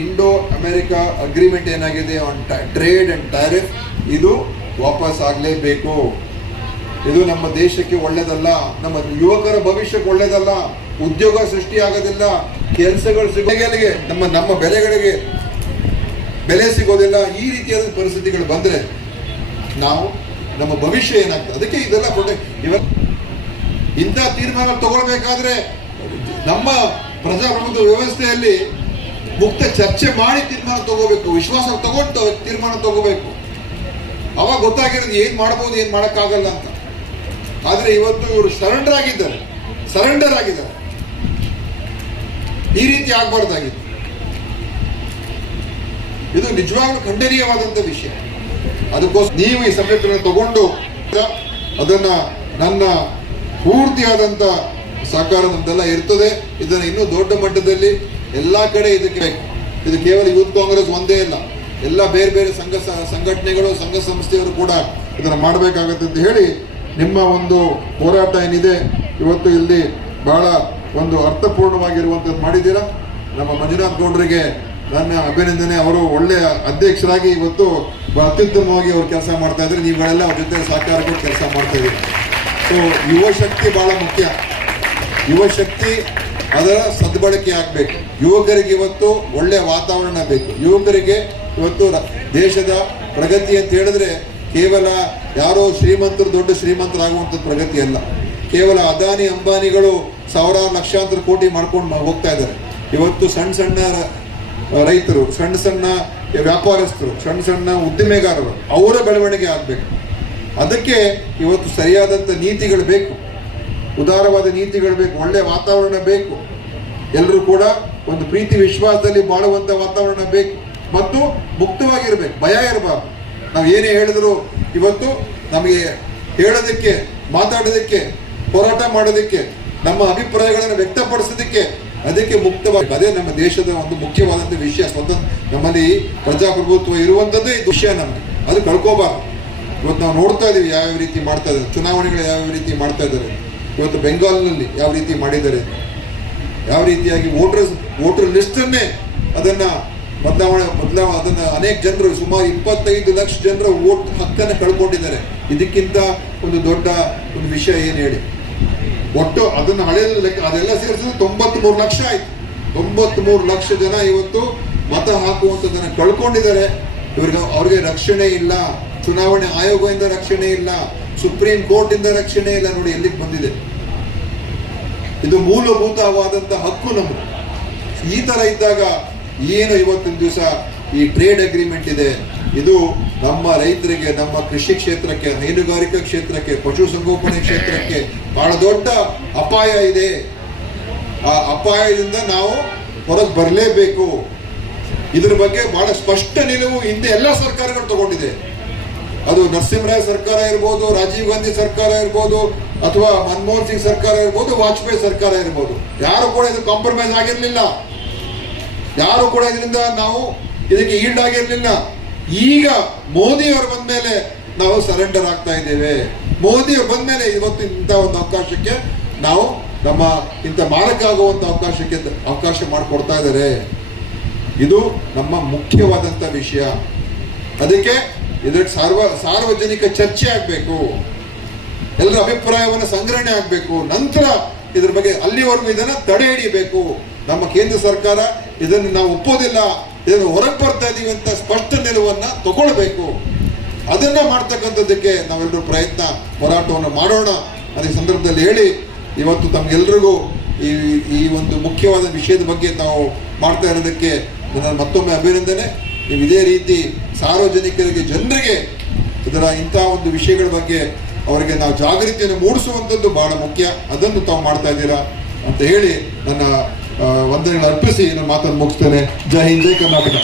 Indo America agreement ಏನಾಗಿದೆ on trade and tariff, ಇದು ವಾಪಸ್ ಆಗಲೇಬೇಕು. ಇದು ನಮ್ಮ ದೇಶಕ್ಕೆ ಒಳ್ಳೇದಲ್ಲ, ನಮ್ಮ ಯುವಕರ ಭವಿಷ್ಯಕ್ಕೆ ಒಳ್ಳೇದಲ್ಲ, ಉದ್ಯೋಗ ಸೃಷ್ಟಿ ಆಗೋದಿಲ್ಲ, ಕೆಲಸಗಳು ಸಿಗೋಗೆ ನಮ್ಮ ಬೆಲೆಗಳಿಗೆ ಬೆಲೆ ಸಿಗೋದಿಲ್ಲ. ಈ ರೀತಿಯಾದ ಪರಿಸ್ಥಿತಿಗಳು ಬಂದರೆ ನಾವು ನಮ್ಮ ಭವಿಷ್ಯ ಏನಾಗ್ತದೆ? ಅದಕ್ಕೆ ಇದೆಲ್ಲ ಇಂಥ ತೀರ್ಮಾನ ತಗೊಳ್ಬೇಕಾದ್ರೆ ನಮ್ಮ ಪ್ರಜಾಪ್ರಭುತ್ವ ವ್ಯವಸ್ಥೆಯಲ್ಲಿ ಮುಕ್ತ ಚರ್ಚೆ ಮಾಡಿ ತೀರ್ಮಾನ ತಗೋಬೇಕು, ವಿಶ್ವಾಸ ತಗೊಂಡು ತೀರ್ಮಾನ ತಗೋಬೇಕು. ಅವಾಗ ಗೊತ್ತಾಗಿರೋದು ಏನ್ ಮಾಡ್ಬೋದು, ಏನ್ ಮಾಡಕ್ಕಾಗಲ್ಲ ಅಂತ. ಆದ್ರೆ ಇವತ್ತು ಇವರು ಸರೆಂಡರ್ ಆಗಿದ್ದಾರೆ. ಈ ರೀತಿ ಆಗ್ಬಾರ್ದಾಗಿತ್ತು. ಇದು ನಿಜವಾಗ್ಲೂ ಖಂಡನೀಯವಾದಂತ ವಿಷಯ. ಅದಕ್ಕೋಸ್ಕರ ನೀವು ಈ ಸಬ್ಜೆಕ್ಟ್ ತಗೊಂಡು ಅದನ್ನ ನನ್ನ ಪೂರ್ತಿಯಾದಂತ ಸಹಕಾರ ನಮ್ದೆಲ್ಲ ಇರ್ತದೆ. ಇದನ್ನ ಇನ್ನೂ ದೊಡ್ಡ ಮಟ್ಟದಲ್ಲಿ ಎಲ್ಲಾ ಕಡೆ ಇದಕ್ಕೆ ಬೇಕು. ಇದು ಕೇವಲ ಯೂತ್ ಕಾಂಗ್ರೆಸ್ ಒಂದೇ ಇಲ್ಲ, ಎಲ್ಲ ಬೇರೆ ಬೇರೆ ಸಂಘಟನೆಗಳು, ಸಂಘ ಸಂಸ್ಥೆಯವರು ಕೂಡ ಇದನ್ನ ಮಾಡಬೇಕಾಗತ್ತೆ ಅಂತ ಹೇಳಿ, ನಿಮ್ಮ ಒಂದು ಹೋರಾಟ ಏನಿದೆ ಇವತ್ತು ಇಲ್ಲಿ ಬಹಳ ಒಂದು ಅರ್ಥಪೂರ್ಣವಾಗಿರುವಂಥದ್ದು ಮಾಡಿದ್ದೀರಾ. ನಮ್ಮ ಮಂಜುನಾಥ್ ಗೌಡರಿಗೆ ನನ್ನ ಅಭಿನಂದನೆ. ಅವರು ಒಳ್ಳೆಯ ಅಧ್ಯಕ್ಷರಾಗಿ ಇವತ್ತು ಅತ್ಯುತ್ತಮವಾಗಿ ಅವರು ಕೆಲಸ ಮಾಡ್ತಾ ಇದ್ದಾರೆ. ನೀವುಗಳೆಲ್ಲ ಅವ್ರ ಜೊತೆ ಸಹಕಾರ ಕೊಟ್ಟು ಕೆಲಸ ಮಾಡ್ತಾ ಇದ್ದೀರಿ. ಸೊ ಯುವ ಶಕ್ತಿ ಬಹಳ ಮುಖ್ಯ. ಯುವ ಶಕ್ತಿ ಅದರ ಸದ್ಬಳಕೆ ಆಗಬೇಕು. ಯುವಕರಿಗೆ ಇವತ್ತು ಒಳ್ಳೆಯ ವಾತಾವರಣ ಬೇಕು. ಯುವಕರಿಗೆ ಇವತ್ತು ದೇಶದ ಪ್ರಗತಿ ಅಂತ ಹೇಳಿದ್ರೆ ಕೇವಲ ಯಾರೋ ಶ್ರೀಮಂತರು ದೊಡ್ಡ ಶ್ರೀಮಂತರಾಗುವಂಥದ್ದು ಪ್ರಗತಿ ಅಲ್ಲ. ಕೇವಲ ಅದಾನಿ ಅಂಬಾನಿಗಳು ಸಾವಿರಾರು ಲಕ್ಷಾಂತರ ಕೋಟಿ ಮಾಡ್ಕೊಂಡು ಹೋಗ್ತಾ ಇದ್ದಾರೆ. ಇವತ್ತು ಸಣ್ಣ ಸಣ್ಣ ರೈತರು, ಸಣ್ಣ ಸಣ್ಣ ವ್ಯಾಪಾರಸ್ಥರು, ಸಣ್ಣ ಸಣ್ಣ ಉದ್ದಿಮೆಗಾರರು, ಅವರ ಬೆಳವಣಿಗೆ ಆಗಬೇಕು. ಅದಕ್ಕೆ ಇವತ್ತು ಸರಿಯಾದಂಥ ನೀತಿಗಳು ಬೇಕು, ಉದಾರವಾದ ನೀತಿಗಳು ಬೇಕು, ಒಳ್ಳೆಯ ವಾತಾವರಣ ಬೇಕು. ಎಲ್ಲರೂ ಕೂಡ ಒಂದು ಪ್ರೀತಿ ವಿಶ್ವಾಸದಲ್ಲಿ ಬಾಳುವಂಥ ವಾತಾವರಣ ಬೇಕು ಮತ್ತು ಮುಕ್ತವಾಗಿರ್ಬೇಕು, ಭಯ ಇರಬಾರ್ದು. ನಾವು ಏನೇ ಹೇಳಿದ್ರು ಇವತ್ತು ನಮಗೆ ಹೇಳೋದಕ್ಕೆ, ಮಾತಾಡೋದಕ್ಕೆ, ಹೋರಾಟ ಮಾಡೋದಕ್ಕೆ, ನಮ್ಮ ಅಭಿಪ್ರಾಯಗಳನ್ನು ವ್ಯಕ್ತಪಡಿಸೋದಕ್ಕೆ ಅದಕ್ಕೆ ಮುಕ್ತವಾಗಿ. ಅದೇ ನಮ್ಮ ದೇಶದ ಒಂದು ಮುಖ್ಯವಾದಂಥ ವಿಷಯ. ಸ್ವತಂತ್ರ ನಮ್ಮಲ್ಲಿ ಪ್ರಜಾಪ್ರಭುತ್ವ ಇರುವಂಥದ್ದೇ ಇದು ವಿಷಯ. ನಮಗೆ ಅದು ಕಳ್ಕೋಬಾರ್ದು. ಇವತ್ತು ನಾವು ನೋಡ್ತಾ ಇದೀವಿ ಯಾವ್ಯಾವ ರೀತಿ ಮಾಡ್ತಾ ಇದ್ದಾರೆ, ಚುನಾವಣೆಗಳು ಯಾವ್ಯಾವ ರೀತಿ ಮಾಡ್ತಾ ಇದ್ದಾರೆ. ಇವತ್ತು ಬೆಂಗಾಲ್ನಲ್ಲಿ ಯಾವ ರೀತಿ ಮಾಡಿದ್ದಾರೆ, ಯಾವ ರೀತಿಯಾಗಿ ವೋಟರ್ ಲಿಸ್ಟನ್ನೇ ಅದನ್ನ ಅದನ್ನ ಅನೇಕ ಜನರು, ಸುಮಾರು 25 ಲಕ್ಷ ಜನರ ವೋಟ್ ಹಕ್ಕನ್ನು ಕಳ್ಕೊಂಡಿದ್ದಾರೆ. ಇದಕ್ಕಿಂತ ಒಂದು ದೊಡ್ಡ ಒಂದು ವಿಷಯ ಏನು ಹೇಳಿ? ಒಟ್ಟು ಅದನ್ನ ಹಳೆಯ ಲೆಕ್ಕ ಅದೆಲ್ಲ ಸೇರಿಸಿದ್ರೆ 93 ಲಕ್ಷ ಆಯ್ತು. 93 ಲಕ್ಷ ಜನ ಇವತ್ತು ಮತ ಹಾಕುವಂಥದ್ದನ್ನ ಕಳ್ಕೊಂಡಿದ್ದಾರೆ. ಅವ್ರಿಗೆ ರಕ್ಷಣೆ ಇಲ್ಲ, ಚುನಾವಣೆ ಆಯೋಗದಿಂದ ರಕ್ಷಣೆ ಇಲ್ಲ, ಸುಪ್ರೀಂ ಕೋರ್ಟ್ ಇಂದ ರಕ್ಷಣೆ ಇಲ್ಲ. ನೋಡಿ ಎಲ್ಲಿಗೆ ಬಂದಿದೆ. ಇದು ಮೂಲಭೂತವಾದಂತ ಹಕ್ಕು ನಮ್ದು. ಈ ತರ ಇದ್ದಾಗ ಏನು ಇವತ್ತಿನ ದಿವಸ ಈ ಟ್ರೇಡ್ ಅಗ್ರಿಮೆಂಟ್ ಇದೆ, ಇದು ನಮ್ಮ ರೈತರಿಗೆ, ನಮ್ಮ ಕೃಷಿ ಕ್ಷೇತ್ರಕ್ಕೆ, ಹೈನುಗಾರಿಕಾ ಕ್ಷೇತ್ರಕ್ಕೆ, ಪಶುಸಂಗೋಪನೆ ಕ್ಷೇತ್ರಕ್ಕೆ ಬಹಳ ದೊಡ್ಡ ಅಪಾಯ ಇದೆ. ಆ ಅಪಾಯದಿಂದ ನಾವು ಹೊರಗೆ ಬರಲೇಬೇಕು. ಇದ್ರ ಬಗ್ಗೆ ಬಹಳ ಸ್ಪಷ್ಟ ನಿಲುವು ಹಿಂದೆ ಎಲ್ಲ ಸರ್ಕಾರಗಳು ತಗೊಂಡಿದೆ. ಅದು ನರಸಿಂಹರಾವ್ ಸರ್ಕಾರ ಇರ್ಬೋದು, ರಾಜೀವ್ ಗಾಂಧಿ ಸರ್ಕಾರ ಇರ್ಬೋದು, ಅಥವಾ ಮನಮೋಹನ್ ಸಿಂಗ್ ಸರ್ಕಾರ ಇರ್ಬೋದು, ವಾಜಪೇಯಿ ಸರ್ಕಾರ ಇರ್ಬೋದು. ಯಾರು ಕೂಡ ಇದು ಕಾಂಪ್ರಮೈಸ್ ಆಗಿರ್ಲಿಲ್ಲ. ಯಾರು ಕೂಡ ಇದರಿಂದ ನಾವು ಇದಕ್ಕೆ ಈಲ್ಡ್ ಆಗಿರ್ಲಿಲ್ಲ. ಈಗ ಮೋದಿ ಅವರು ಬಂದ ಮೇಲೆ ನಾವು ಸರೆಂಡರ್ ಆಗ್ತಾ ಇದ್ದೇವೆ. ಮೋದಿ ಅವರು ಬಂದ ಮೇಲೆ ಇವತ್ತು ಇಂಥ ಒಂದು ಅವಕಾಶಕ್ಕೆ ನಾವು ನಮ್ಮ ಇಂಥ ಮಾರಕ ಆಗುವಂತ ಅವಕಾಶ ಮಾಡಿಕೊಡ್ತಾ ಇದ್ದಾರೆ. ಇದು ನಮ್ಮ ಮುಖ್ಯವಾದಂತ ವಿಷಯ. ಅದಕ್ಕೆ ಇದಕ್ಕೆ ಸಾರ್ವಜನಿಕ ಚರ್ಚೆ ಆಗ್ಬೇಕು, ಎಲ್ಲರ ಅಭಿಪ್ರಾಯವನ್ನು ಸಂಗ್ರಹಣೆ ಆಗ್ಬೇಕು. ನಂತರ ಇದ್ರ ಬಗ್ಗೆ ಅಲ್ಲಿವರೆಗೂ ಇದನ್ನ ತಡೆ ಹಿಡಿಬೇಕು. ನಮ್ಮ ಕೇಂದ್ರ ಸರ್ಕಾರ ಇದನ್ನು ನಾವು ಒಪ್ಪೋದಿಲ್ಲ, ಇದನ್ನು ಹೊರಗೆ ಬರ್ತಾ ಇದೀವಿ ಅಂತ ಸ್ಪಷ್ಟ ನಿಲುವನ್ನ ತಗೊಳ್ಬೇಕು. ಅದನ್ನ ಮಾಡ್ತಕ್ಕಂಥದ್ದಕ್ಕೆ ನಾವೆಲ್ಲರೂ ಹೋರಾಟವನ್ನು ಮಾಡೋಣ. ಅದೇ ಸಂದರ್ಭದಲ್ಲಿ ಹೇಳಿ, ಇವತ್ತು ತಮ್ಗೆಲ್ರಿಗೂ ಈ ಒಂದು ಮುಖ್ಯವಾದ ವಿಷಯದ ಬಗ್ಗೆ ನಾವು ಮಾಡ್ತಾ ಇರೋದಕ್ಕೆ ನನ್ನ ಮತ್ತೊಮ್ಮೆ ಅಭಿನಂದನೆ. ನೀವು ಇದೇ ರೀತಿ ಸಾರ್ವಜನಿಕರಿಗೆ, ಜನರಿಗೆ ಇಂಥ ಒಂದು ವಿಷಯಗಳ ಬಗ್ಗೆ ಅವರಿಗೆ ನಾವು ಜಾಗೃತಿಯನ್ನು ಮೂಡಿಸುವಂಥದ್ದು ಬಹಳ ಮುಖ್ಯ. ಅದನ್ನು ತಾವು ಮಾಡ್ತಾ ಇದ್ದೀರಾ ಅಂತ ಹೇಳಿ ನನ್ನ ವಂದನೆಗಳು ಅರ್ಪಿಸಿ ನನ್ನ ಮಾತನ್ನು ಮುಗಿಸ್ತೇನೆ. ಜೈ ಹಿಂದ್, ಜೈ ಕರ್ನಾಟಕ.